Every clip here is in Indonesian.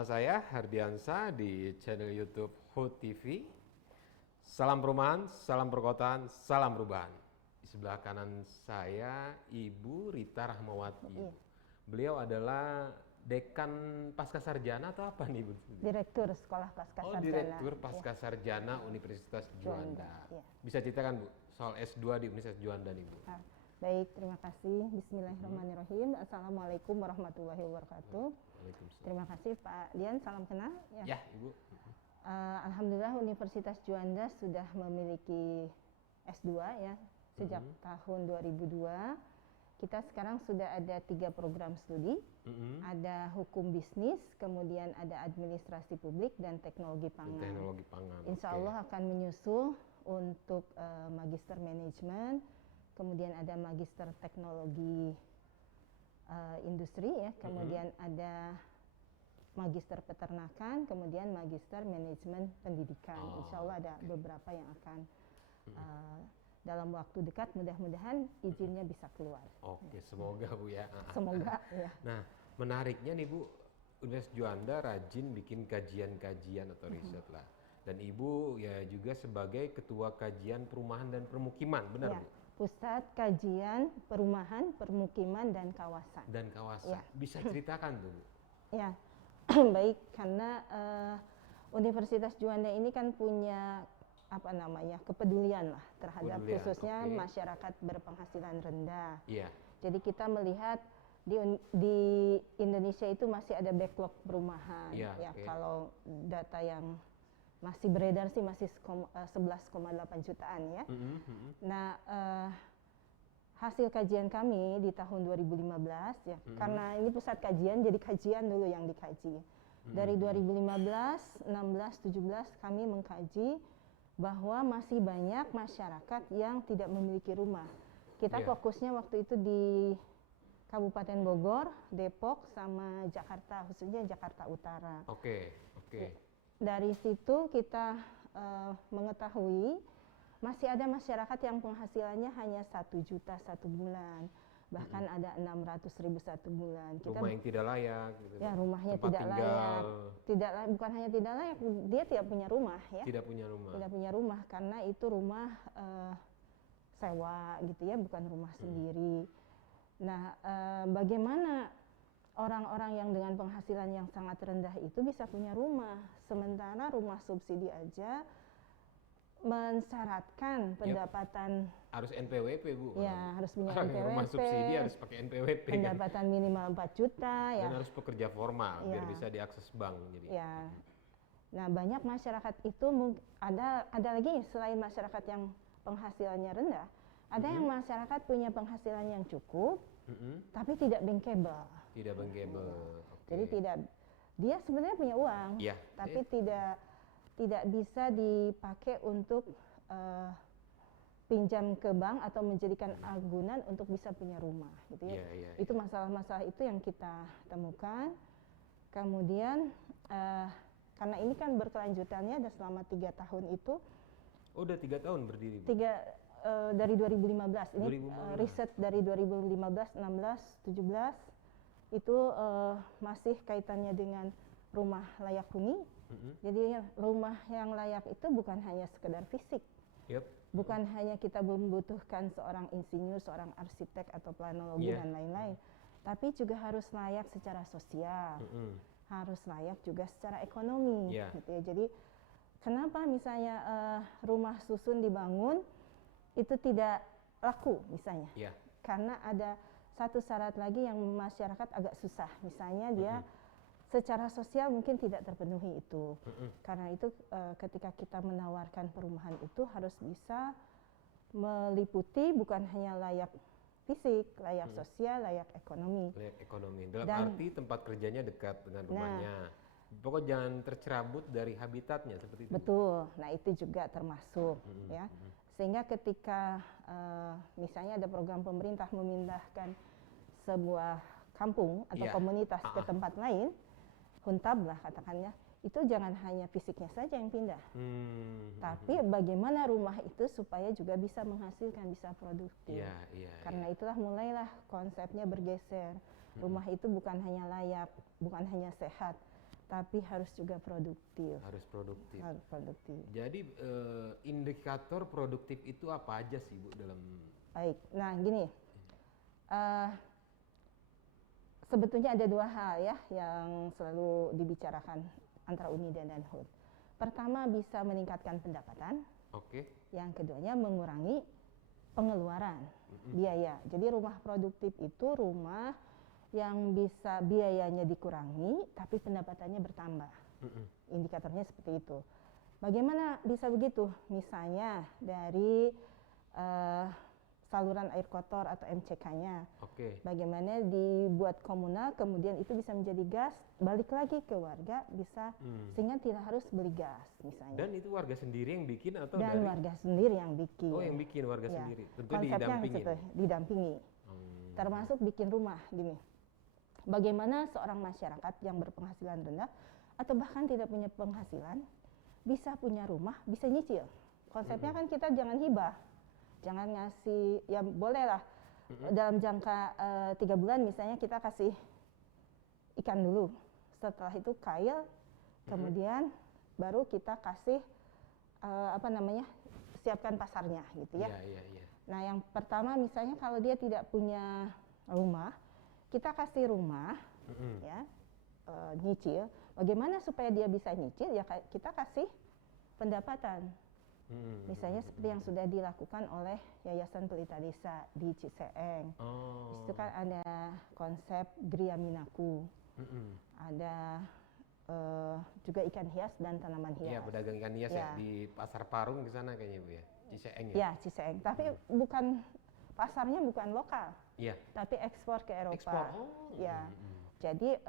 bersama saya Hardiansa di channel YouTube HUT TV. Salam perumahan, salam perkotaan, salam perubahan. Di sebelah kanan saya Ibu Rita Rahmawati. Beliau adalah Dekan Pascasarjana atau apa nih Bu? Direktur Sekolah Pascasarjana. Oh, Direktur Pascasarjana Universitas Juanda. Ya. Bisa ceritakan Bu soal S2 di Universitas Juanda nih Bu? Baik, terima kasih. Bismillahirrahmanirrahim. Assalamualaikum warahmatullahi wabarakatuh. Waalaikumsalam. Terima kasih Pak Dian, salam kenal. Ya, Ibu. Alhamdulillah Universitas Juanda sudah memiliki S2 ya sejak tahun 2002. Kita sekarang sudah ada 3 program studi, ada hukum bisnis, kemudian ada administrasi publik dan teknologi pangan. Teknologi pangan. Insya Allah akan menyusul untuk magister manajemen, kemudian ada magister teknologi industri ya, kemudian ada magister peternakan, kemudian magister manajemen pendidikan. Insya Allah ada beberapa yang akan dalam waktu dekat mudah-mudahan izinnya bisa keluar. Oke, semoga Bu ya. Semoga ya. Nah, menariknya nih Bu, Universitas Juanda rajin bikin kajian-kajian atau riset lah. Dan Ibu ya juga sebagai Ketua Kajian Perumahan dan Permukiman, benar Ya. Bu? Pusat Kajian Perumahan, Permukiman dan Kawasan. Dan kawasan. Ya. Bisa ceritakan tuh Bu? Ya, baik, karena Universitas Juanda ini kan punya kepedulian lah terhadap khususnya masyarakat berpenghasilan rendah. Iya. Jadi kita melihat di Indonesia itu masih ada backlog perumahan. Ya, kalau data yang masih beredar sih masih 11,8 jutaan ya. Nah, hasil kajian kami di tahun 2015 ya, karena ini pusat kajian, jadi kajian dulu yang dikaji. Dari 2015, 16, 17 kami mengkaji bahwa masih banyak masyarakat yang tidak memiliki rumah. Kita fokusnya waktu itu di Kabupaten Bogor, Depok, sama Jakarta, khususnya Jakarta Utara. Oke. Dari situ kita mengetahui masih ada masyarakat yang penghasilannya hanya 1 juta satu bulan, bahkan ada 600.000 satu bulan. Rumah yang tidak layak. Gitu. Ya, rumahnya tempat tidak tinggal. layak. Bukan hanya tidak layak, dia tidak punya rumah ya. Tidak punya rumah. Tidak punya rumah karena itu rumah sewa gitu ya, bukan rumah sendiri. Nah, bagaimana orang-orang yang dengan penghasilan yang sangat rendah itu bisa punya rumah, sementara rumah subsidi aja mensyaratkan pendapatan harus NPWP Bu. Ya, harus punya NPWP. Rumah subsidi harus pakai NPWP. Pendapatan minimal 4 juta ya. Dan harus pekerja formal biar bisa diakses bank jadi. Ya. Nah, banyak masyarakat itu ada lagi selain masyarakat yang penghasilannya rendah, ada yang masyarakat punya penghasilan yang cukup tapi tidak bankable. Tidak bankable. Jadi dia sebenarnya punya uang, tapi tidak bisa dipakai untuk pinjam ke bank atau menjadikan agunan untuk bisa punya rumah, gitu ya. Itu masalah-masalah itu yang kita temukan. Kemudian karena ini kan berkelanjutannya dan selama 3 tahun itu. Oh, udah 3 tahun berdiri. Dari 2015. Ini riset dari 2015, 16, 17 itu masih kaitannya dengan rumah layak huni. Jadi rumah yang layak itu bukan hanya sekedar fisik, bukan hanya kita membutuhkan seorang insinyur, seorang arsitek atau planologi dan lain-lain, tapi juga harus layak secara sosial, harus layak juga secara ekonomi. Gitu ya. Jadi kenapa misalnya rumah susun dibangun itu tidak laku misalnya? Karena ada satu syarat lagi yang masyarakat agak susah, misalnya dia secara sosial mungkin tidak terpenuhi itu. Karena itu ketika kita menawarkan perumahan itu harus bisa meliputi bukan hanya layak fisik, layak sosial, layak ekonomi. Layak ekonomi. Dalam arti tempat kerjanya dekat dengan rumahnya. Pokoknya jangan tercerabut dari habitatnya seperti itu. Betul. Nah, itu juga termasuk ya. Sehingga ketika misalnya ada program pemerintah memindahkan sebuah kampung atau komunitas ke tempat lain, huntab lah katakannya, itu jangan hanya fisiknya saja yang pindah, tapi bagaimana rumah itu supaya juga bisa menghasilkan, bisa produktif. Karena itulah mulailah konsepnya bergeser. Rumah itu bukan hanya layak, bukan hanya sehat, tapi harus juga produktif. Harus produktif. Harus produktif. Jadi indikator produktif itu apa aja sih Bu dalam? Baik, nah gini, sebetulnya ada dua hal ya yang selalu dibicarakan antara Unida dan HUT. Pertama bisa meningkatkan pendapatan. Oke. Yang keduanya mengurangi pengeluaran biaya. Jadi rumah produktif itu rumah yang bisa biayanya dikurangi tapi pendapatannya bertambah. Indikatornya seperti itu. Bagaimana bisa begitu? Misalnya dari saluran air kotor atau MCK-nya. Bagaimana dibuat komunal, kemudian itu bisa menjadi gas, balik lagi ke warga, bisa sehingga tidak harus beli gas misalnya. Dan itu warga sendiri yang bikin atau dan warga sendiri yang bikin. Oh, yang bikin warga sendiri. Tentu didampingi. Didampingi. Termasuk bikin rumah gini. Bagaimana seorang masyarakat yang berpenghasilan rendah atau bahkan tidak punya penghasilan bisa punya rumah, bisa nyicil. Konsepnya kan kita jangan hibah. Jangan ngasih, ya boleh lah dalam jangka 3 bulan misalnya kita kasih ikan dulu. Setelah itu kail, kemudian baru kita kasih siapkan pasarnya gitu ya. Nah yang pertama misalnya kalau dia tidak punya rumah, kita kasih rumah, ya nyicil. Bagaimana supaya dia bisa nyicil? Ya kita kasih pendapatan. Misalnya seperti yang sudah dilakukan oleh Yayasan Pelita Desa di Ciseeng. Itu kan ada konsep Gria Minaku. Ada juga ikan hias dan tanaman hias. Iya, pedagang ikan hias ya di Pasar Parung di sana kayaknya Bu ya. Ciseeng ya. Ya, Ciseeng. Tapi bukan pasarnya bukan lokal. Iya. Tapi ekspor ke Eropa. Ekspor. Ya. Jadi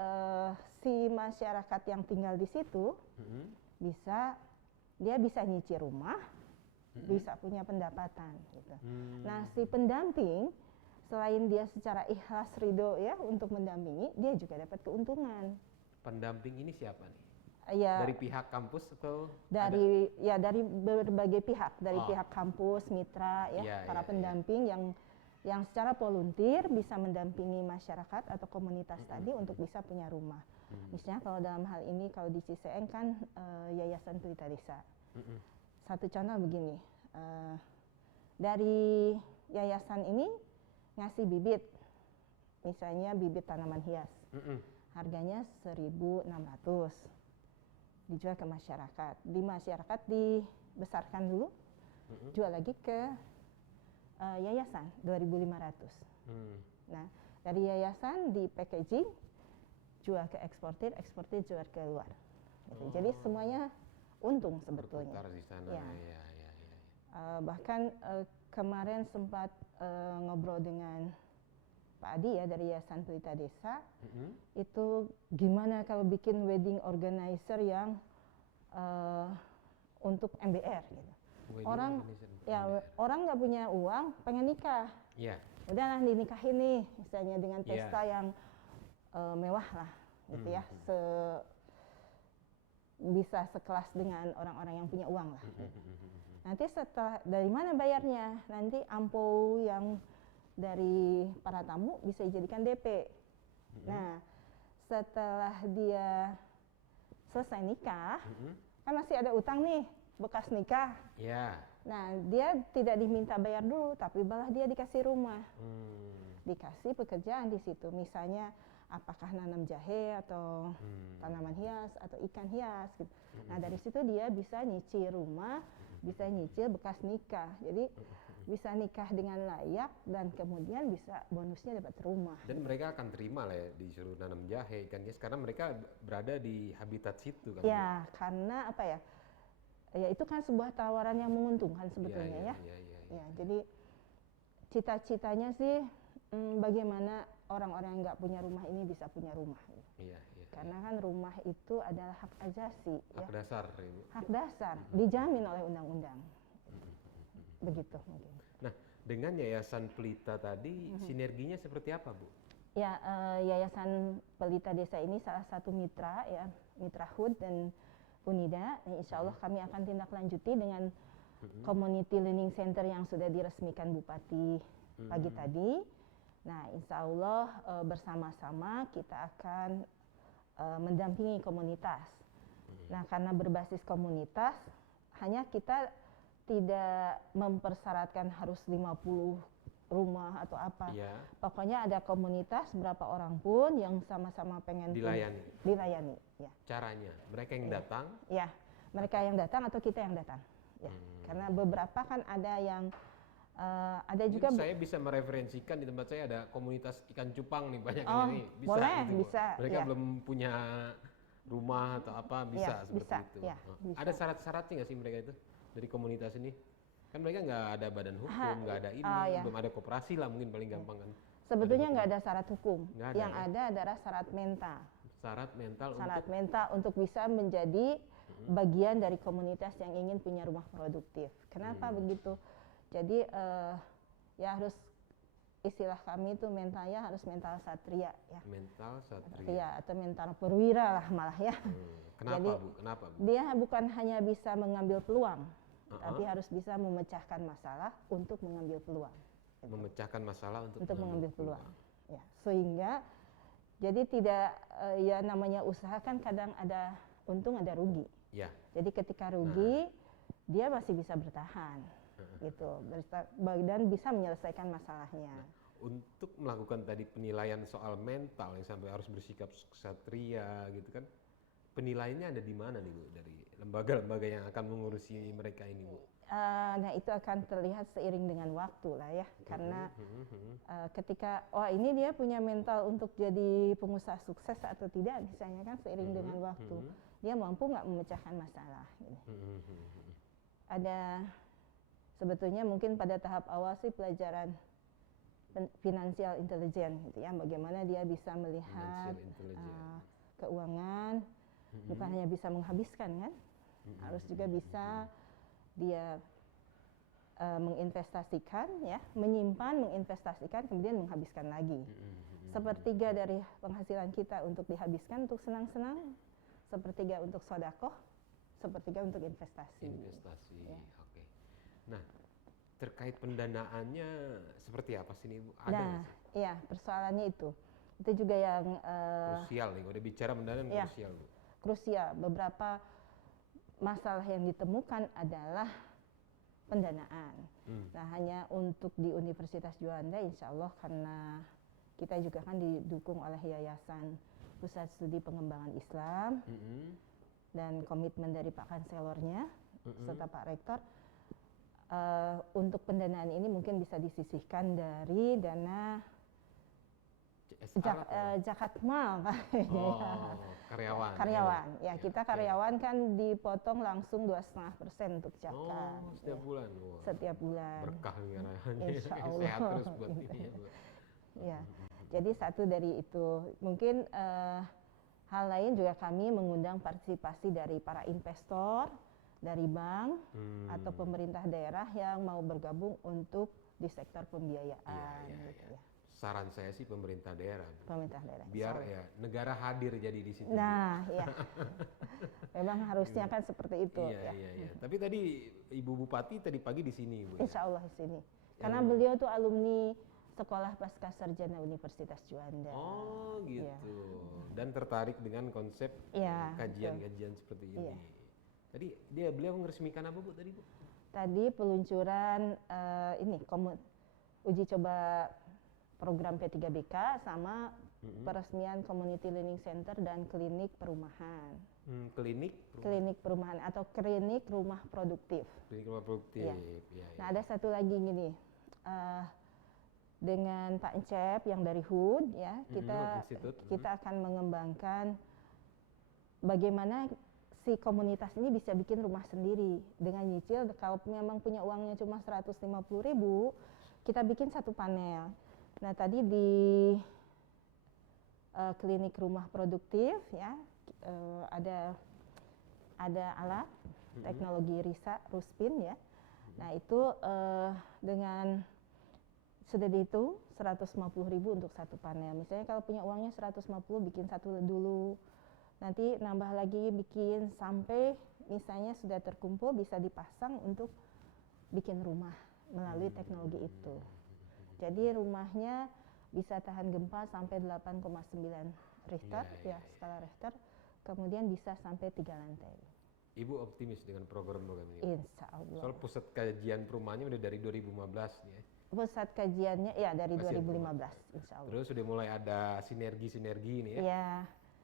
si masyarakat yang tinggal di situ dia bisa nyicil rumah, bisa punya pendapatan gitu. Nah, si pendamping selain dia secara ikhlas ridho ya untuk mendampingi, dia juga dapat keuntungan. Pendamping ini siapa nih? Ya, dari pihak kampus atau dari berbagai pihak, dari pihak kampus, mitra para pendamping yang secara volunteer bisa mendampingi masyarakat atau komunitas tadi untuk bisa punya rumah. Misalnya kalau dalam hal ini kalau di Ciseeng kan Yayasan Pelita Desa. Satu contoh begini, dari yayasan ini ngasih bibit, misalnya bibit tanaman hias, harganya 1.600, dijual ke masyarakat. Di masyarakat dibesarkan dulu, jual lagi ke yayasan 2.500. Nah, dari yayasan di packaging, jual ke eksportir jual ke luar. Jadi semuanya untung sebetulnya. Berputar di sana. Ya. Bahkan kemarin sempat ngobrol dengan Pak Adi ya dari Yayasan Pelita Desa. Itu gimana kalau bikin wedding organizer yang untuk MBR gitu. Orang nggak punya uang, pengen nikah. Udahlah dinikahin nih, misalnya dengan pesta yang mewah lah, gitu ya. Bisa sekelas dengan orang-orang yang punya uang lah. Nanti setelah dari mana bayarnya? Nanti ampo yang dari para tamu bisa dijadikan DP. Nah, setelah dia selesai nikah, kan masih ada utang nih bekas nikah. Nah, dia tidak diminta bayar dulu, tapi malah dia dikasih rumah, dikasih pekerjaan di situ. Misalnya apakah nanam jahe atau tanaman hias atau ikan hias gitu. Nah, dari situ dia bisa nyicil rumah, bisa nyicil bekas nikah. Jadi bisa nikah dengan layak dan kemudian bisa bonusnya dapat rumah. Dan mereka akan terima lah ya disuruh nanam jahe, ikan hias karena mereka berada di habitat situ kan. Ya, karena apa ya? Ya itu kan sebuah tawaran yang menguntungkan sebetulnya ya. Jadi cita-citanya sih bagaimana orang-orang yang nggak punya rumah ini bisa punya rumah. Karena kan rumah itu adalah hak asasi. Hak dasar. Hak dasar, dijamin oleh undang-undang. Begitu mungkin. Nah, dengan Yayasan Pelita tadi, sinerginya seperti apa, Bu? Ya, Yayasan Pelita Desa ini salah satu mitra ya, mitra HUT dan Unida. Insya Allah kami akan tindak lanjuti dengan Community Learning Center yang sudah diresmikan Bupati pagi tadi. Nah, insya Allah bersama-sama kita akan mendampingi komunitas. Nah, karena berbasis komunitas, hanya kita tidak mempersyaratkan harus 50 rumah atau apa. Iya. Pokoknya ada komunitas berapa orang pun yang sama-sama pengen dilayani. Ya. Caranya, mereka yang datang. Ya, mereka yang datang atau kita yang datang. Ya. Karena beberapa kan ada yang ada juga. Saya bisa mereferensikan di tempat saya ada komunitas ikan cupang nih banyak ini. Bisa. Boleh, gitu, bisa. Mereka ya. belum punya rumah atau apa bisa seperti bisa, itu. Ya, bisa. Ada syarat-syaratnya nggak sih mereka itu dari komunitas ini? Kan mereka nggak ada badan hukum, nggak ada ini, belum ada koperasi lah mungkin paling gampang kan. Sebetulnya nggak ada syarat hukum. Ada, yang ada adalah syarat mental. Syarat mental untuk bisa menjadi bagian dari komunitas yang ingin punya rumah produktif. Kenapa begitu? Jadi ya harus istilah kami itu mentalnya harus mental satria ya. Mental satria. Iya, atau mental perwira lah malah ya. Kenapa Jadi, Bu? Kenapa Bu? Dia bukan hanya bisa mengambil peluang, tapi harus bisa memecahkan masalah untuk mengambil peluang. Gitu. Memecahkan masalah untuk mengambil peluang. Ya, sehingga jadi tidak ya namanya usaha kan kadang ada untung ada rugi. Ya. Jadi ketika rugi dia masih bisa bertahan. Gitu dan bisa menyelesaikan masalahnya. Untuk melakukan tadi penilaian soal mental yang sampai harus bersikap ksatria gitu kan, penilaiannya ada di mana nih Bu dari lembaga-lembaga yang akan mengurusi mereka ini Bu? Nah itu akan terlihat seiring dengan waktu lah ya, karena ketika ini dia punya mental untuk jadi pengusaha sukses atau tidak misalnya kan seiring dengan waktu dia mampu nggak memecahkan masalah. Gitu. Ada sebetulnya mungkin pada tahap awal sih pelajaran financial intelligence gitu ya, bagaimana dia bisa melihat keuangan, bukan hanya bisa menghabiskan kan, harus juga bisa dia menginvestasikan ya, menyimpan, menginvestasikan, kemudian menghabiskan lagi. Sepertiga dari penghasilan kita untuk dihabiskan untuk senang-senang, sepertiga untuk sedekah, sepertiga untuk investasi. Ya. Oke. Nah, terkait pendanaannya seperti apa sih nih Bu? Ada nah, iya persoalannya itu juga yang krusial nih. Udah bicara pendanaan krusial Bu. Krusial. Beberapa masalah yang ditemukan adalah pendanaan. Nah, hanya untuk di Universitas Juanda, insya Allah karena kita juga kan didukung oleh Yayasan Pusat Studi Pengembangan Islam dan komitmen dari Pak Kanselornya serta Pak Rektor. Untuk pendanaan ini mungkin bisa disisihkan dari dana zakat mal. Karyawan. Ya, kita karyawan kan dipotong langsung 2,5% untuk zakat. Setiap bulan. Setiap bulan. Berkah karyawannya. Insya Allah. Sehat terus buat ini ya Bu. Ya. Jadi satu dari itu. Mungkin hal lain juga kami mengundang partisipasi dari para investor, dari bank atau pemerintah daerah yang mau bergabung untuk di sektor pembiayaan. Gitu ya. Saran saya sih pemerintah daerah. Pemerintah daerah. Biar ya negara hadir jadi di situ. Nah, ya. Memang harusnya kan seperti itu. Iya. Tapi tadi Ibu Bupati tadi pagi di sini Bu. Insya Allah di sini. Karena beliau tuh alumni Sekolah Pasca Sarjana Universitas Juanda. Oh gitu. Ya. Dan tertarik dengan konsep kajian-kajian seperti ini. Iya. Tadi beliau meresmikan apa Bu tadi Bu? Tadi peluncuran uji coba program P3BK sama peresmian Community Learning Center dan klinik perumahan. Klinik perumahan atau klinik rumah produktif. Klinik rumah produktif. Ya. Nah ada satu lagi gini. Dengan Pak Encep yang dari HUD ya, kita akan mengembangkan bagaimana si komunitas ini bisa bikin rumah sendiri dengan nyicil. Kalau memang punya uangnya cuma 150.000, kita bikin satu panel. Nah tadi di klinik rumah produktif ya ada alat teknologi RISA Ruspin ya. Nah itu dengan sudah dihitung 150.000 untuk satu panel. Misalnya kalau punya uangnya 150 bikin satu dulu. Nanti nambah lagi bikin sampai misalnya sudah terkumpul bisa dipasang untuk bikin rumah melalui teknologi itu. Jadi rumahnya bisa tahan gempa sampai 8,9 Richter, Iya, iya, skala Richter, kemudian bisa sampai 3 lantai. Ibu optimis dengan program-program ini? Insya Allah. Soal pusat kajian perumahannya udah dari 2015 nih ya. Pusat kajiannya ya dari Masih 2015, insya Allah. Terus sudah mulai ada sinergi-sinergi nih ya. Iya.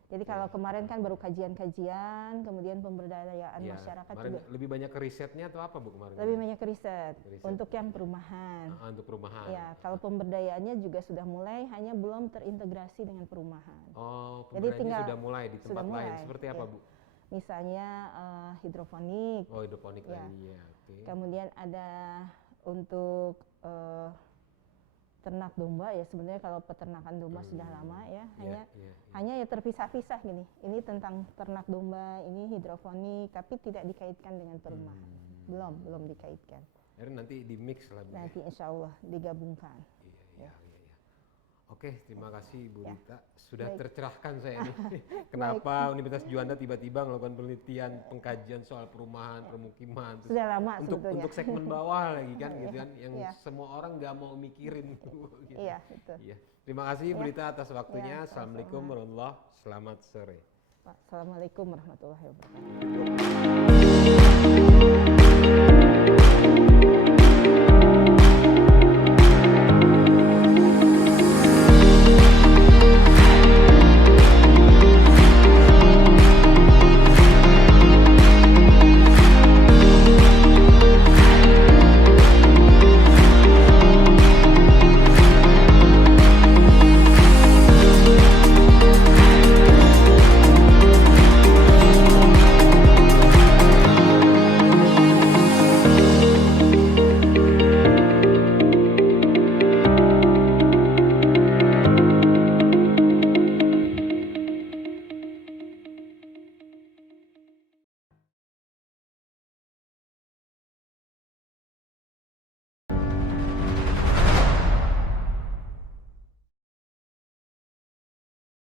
Jadi kalau kemarin kan baru kajian-kajian, kemudian pemberdayaan Iya, masyarakat kemarin juga. lebih banyak ke risetnya atau apa Bu kemarin? Lebih banyak riset Riset. untuk yang perumahan. Untuk perumahan. Ya, kalau pemberdayaannya juga sudah mulai, hanya belum terintegrasi dengan perumahan. Oh, Jadi pemberdayaan tinggal sudah mulai di tempat sudah lain. mulai, Seperti apa ya. Bu? Misalnya hidroponik. Oh, hidroponik Ya. lagi ya. Oke. Kemudian ada untuk ternak domba ya, sebenarnya kalau peternakan domba sudah lama ya, hanya ya terpisah-pisah gini. Ini tentang ternak domba, ini hidroponik, tapi tidak dikaitkan dengan perumahan. Belum dikaitkan. Jadi nanti di mix lah Bu. Ya? Nanti insya Allah digabungkan. Iya. Oke, terima kasih Bu Ya. Rita. Sudah Baik. tercerahkan saya nih. Kenapa Universitas Juanda tiba-tiba melakukan penelitian pengkajian soal perumahan, permukiman. Terus Sudah lama untuk sebetulnya. untuk segmen bawah lagi kan Iya, gitu kan, yang iya. semua orang nggak mau mikirin gitu. Iya, betul. Iya. Terima kasih Bu Ya. Rita atas waktunya. Ya, Assalamualaikum sama-sama. warahmatullahi wabarakatuh. Selamat sore. Assalamualaikum warahmatullahi wabarakatuh.